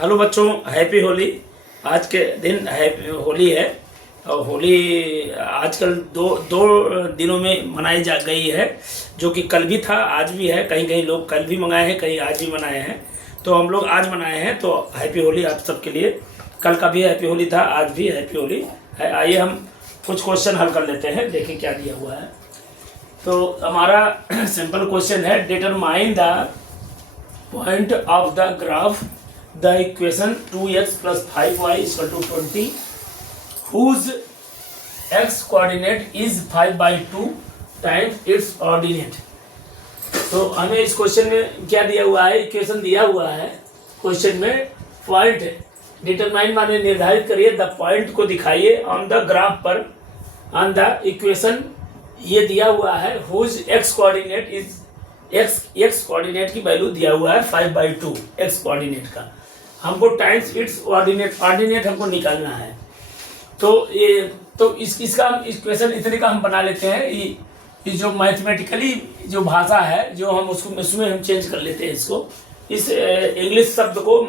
Hello बच्चों, happy Holi. आज के दिन हैप्पी होली है और होली आजकल दो दो दिनों में मनाई जा गई है, जो कि कल भी था आज भी है। कहीं कहीं लोग कल भी मनाए हैं, कहीं आज भी मनाए हैं, तो हम लोग आज मनाए हैं। तो हैप्पी होली आप सबके लिए। कल का भी हैप्पी होली था, आज भी हैप्पी होली है। आइए हम कुछ क्वेश्चन हल कर लेते हैं, देखें क्या दिया हुआ है। तो हमारा सिंपल क्वेश्चन है, determine the point of the graph the equation 2x plus 5y is equal to 20 whose x coordinate is 5/2 times its ordinate। तो हमें इस क्वेश्चन में क्या दिया हुआ है, इक्वेशन दिया हुआ है। क्वेश्चन में पॉइंट डिटरमाइन माने निर्धारित करिए, द पॉइंट को दिखाइए ऑन द ग्राफ पर, ऑन द इक्वेशन ये दिया हुआ है। whose x coordinate is x coordinate की वैल्यू दिया हुआ है 5/2 x कोऑर्डिनेट का, हमको टाइम्स इट्स ऑर्डिनेट हमको निकालना है। तो इसका हम इक्वेशन इतने का हम बना लेते हैं। ये जो मैथमेटिकली जो भाषा है, जो हम उसमें हम चेंज कर लेते हैं इसको, इस इंग्लिश शब्द को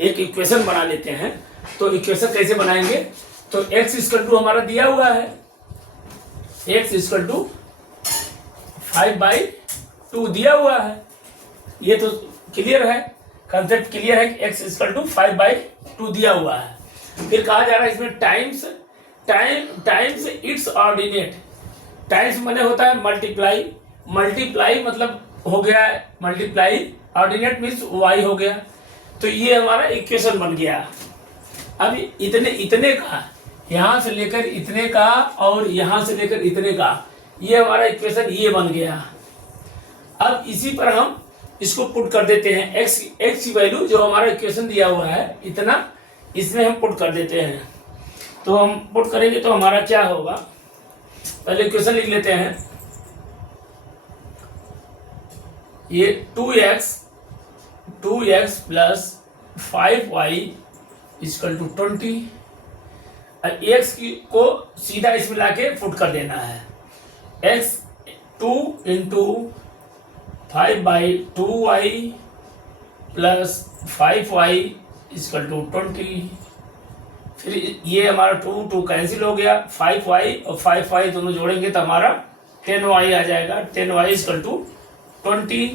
एक इक्वेशन बना लेते हैं। तो इक्वेशन कैसे बनाएंगे, तो x इक्वल टू हमारा दिया हुआ है, x इक्वल टू 5/2 दिया हुआ है। ये तो क्लियर है, कंसेप्ट क्लियर है कि x इक्वल टू 5/2 दिया हुआ है। फिर कहा जा रहा है इसमें टाइम्स इट्स ऑर्डिनेट। टाइम्स माने होता है मल्टीप्लाई, मल्टीप्लाई मतलब हो गया मल्टीप्लाई, ऑर्डिनेट मीन्स y हो गया। तो ये हमारा इक्वेशन बन गया। अब इतने का, यहाँ से लेकर इतने का और यहाँ से लेकर इतने का, ये हमारा इक्वेशन ये बन गया। अब इसी पर हम इसको पुट कर देते हैं, x की वैल्यू जो हमारा इक्वेशन दिया हुआ है इतना, इसमें हम पुट कर देते हैं। तो हम पुट करेंगे तो हमारा क्या होगा, पहले इक्वेशन लिख लेते हैं। ये 2x plus 5y equal to 20। x को सीधा इसमें लाके पुट कर देना है। x 2 into 5/2y plus 5y equal to 20। फिर ये हमारा 2 कैंसिल हो गया, 5y और 5y दोनों जोड़ेंगे तो हमारा 10y आ जाएगा। 10y इक्वल टू 20,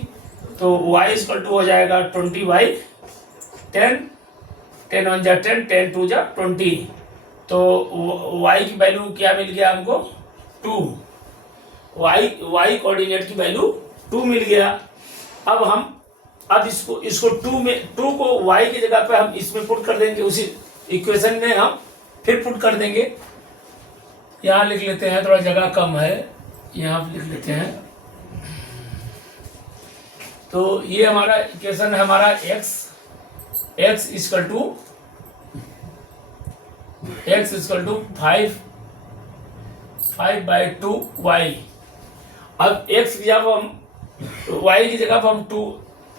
तो y इक्वल टू हो जाएगा 20/10। 10 1 जा 10, 10 2 जा 20। तो y की वैल्यू क्या मिल गया हमको, 2। y कोऑर्डिनेट की वैल्यू 2 मिल गया। अब इसको 2 को y की जगह पे हम इसमें पुट कर देंगे, उसी इक्वेशन में हम फिर पुट कर देंगे। यहाँ लिख लेते हैं, थोड़ा जगह कम है, यहाँ लिख लेते हैं। तो ये हमारा इक्वेशन है, हमारा x इक्वल टू 5/2y। अब x जब हम y की जगह पर हम 2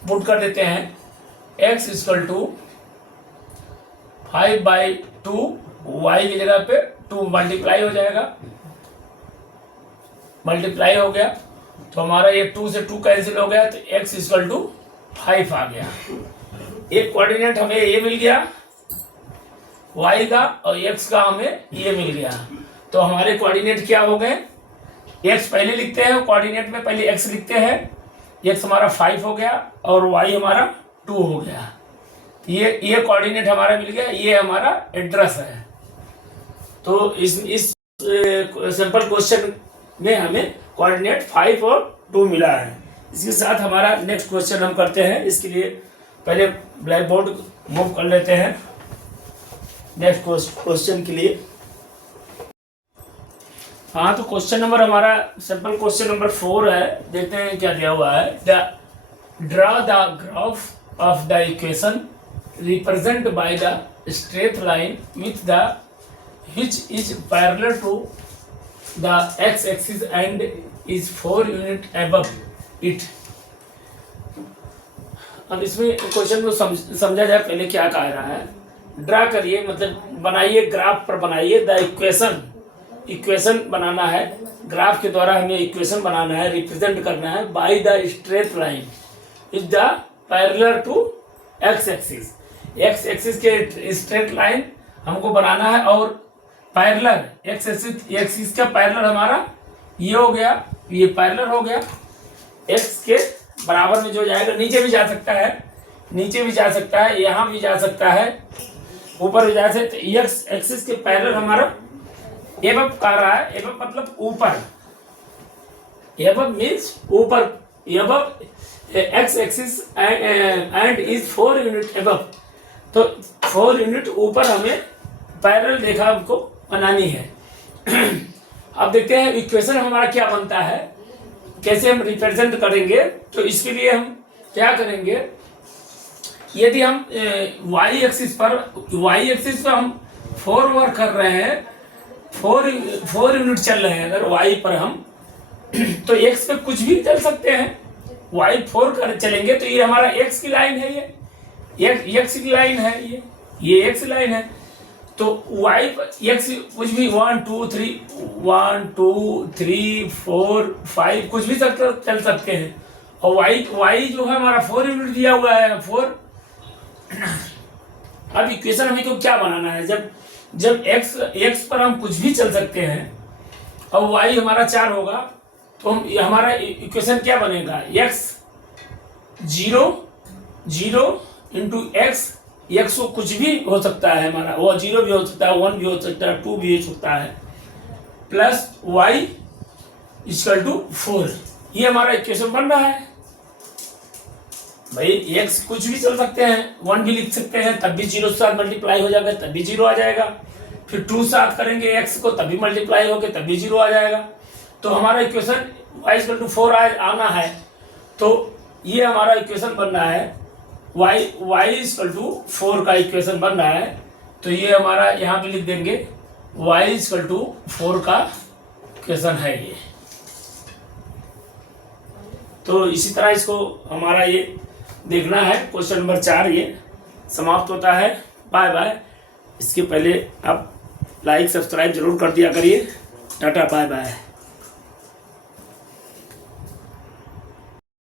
पुट कर देते हैं, x इक्वल टू 5/2, y की जगह पे 2 मल्टीप्लाई हो जाएगा, मल्टीप्लाई हो गया। तो हमारा ये 2 से 2 कैंसिल हो गया, तो x इक्वल टू 5 आ गया। एक कोऑर्डिनेट हमें ये मिल गया y का, और x का हमें ये मिल गया। तो हमारे कोऑर्डिनेट क्या हो गए, x पहले लिखते हैं, कोऑर्डिनेट में पहले x लिखते हैं। x हमारा 5 हो गया और y हमारा 2 हो गया। ये कोऑर्डिनेट हमारा मिल गया, ये हमारा एड्रेस है। तो इस सिंपल क्वेश्चन में हमें कोऑर्डिनेट 5 और 2 मिला है। इसके साथ हमारा नेक्स्ट क्वेश्चन हम करते हैं। इसके लिए पहले ब्लैक बोर्ड मूव कर लेते हैं नेक्स्ट क्वेश्चन के लिए। हाँ, तो क्वेश्चन नंबर हमारा सिंपल क्वेश्चन नंबर 4 है। देखते हैं क्या दिया हुआ है। Draw the graph of the equation represent by the straight line with the which is parallel to the x axis and is 4 unit above it। अब इसमें क्वेश्चन को समझा जाए, पहले क्या कह रहा है। ड्रा करिए मतलब बनाइए, ग्राफ पर बनाइए। द इक्वेशन बनाना है, ग्राफ के द्वारा हमें इक्वेशन बनाना है, रिप्रेजेंट करना है। By the straight line is the parallel to x axis. X axis के स्ट्रेट लाइन हमको बनाना है, और पैरेलल एक्स एक्सिस का पैरेलल हमारा ये हो गया, ये पैरेलल हो गया, एक्स के बराबर में जो जाएगा, नीचे भी जा सकता है, नीचे भी जा सकता है, यहाँ भी जा सकता है, ऊपर भी जा सकता है। एक्स एक्सिस के पैरेलल हमारा एबव कह रहा है, एबव मतलब ऊपर, एबव मीन्स ऊपर, above x axis and is 4 unit above, तो 4 यूनिट ऊपर हमें पैरेलल रेखा हमको बनानी है। अब देखते हैं इक्वेशन हमारा क्या बनता है, कैसे हम रिप्रेजेंट करेंगे। तो इसके लिए हम क्या करेंगे, यदि हम y एक्सिस पर हम 4 वर्क कर रहे हैं, 4 यूनिट चल रहे हैं अगर y पर हम, तो x पे कुछ भी चल सकते हैं, y 4 कर चलेंगे तो ये हमारा x की लाइन है, ये x की लाइन है, ये x लाइन है। तो y पर x कुछ भी 1 2 3 4 5 कुछ भी चल सकते हैं, और y जो है हमारा 4 यूनिट दिया हुआ है, 4। अब इक्वेशन हमें को क्या बनाना है, जब x पर हम कुछ भी चल सकते हैं और y हमारा 4 होगा, तो हम हमारा इक्वेशन क्या बनेगा, x 0 इंटू एक्स को कुछ भी हो सकता है हमारा, वो 0 भी हो सकता है, 1 भी हो सकता है, 2 भी हो सकता है, प्लस y इक्वल टू 4। ये हमारा इक्वेशन बन रहा है। भाई x कुछ भी चल सकते हैं, 1 भी लिख सकते हैं, तब भी 0 के साथ मल्टीप्लाई हो जाएगा, तब भी 0 आ जाएगा, फिर 2 साथ करेंगे x को, तब भी मल्टीप्लाई होके तब भी 0 आ जाएगा। तो हमारा इक्वेशन y इक्वल टू 4 आना है, तो ये हमारा इक्वेशन बन रहा है, y इक्वल टू 4 का इक्वेशन बन रहा है। तो ये हमारा यहाँ पे लिख देंगे y इक्वल टू 4 का इक्वेशन है ये। तो इसी तरह इसको हमारा ये देखना है। क्वेश्चन नंबर 4 ये समाप्त होता है। Bye bye. इसके पहले आप लाइक सब्सक्राइब जरूर कर दिया करिए। Tata bye bye.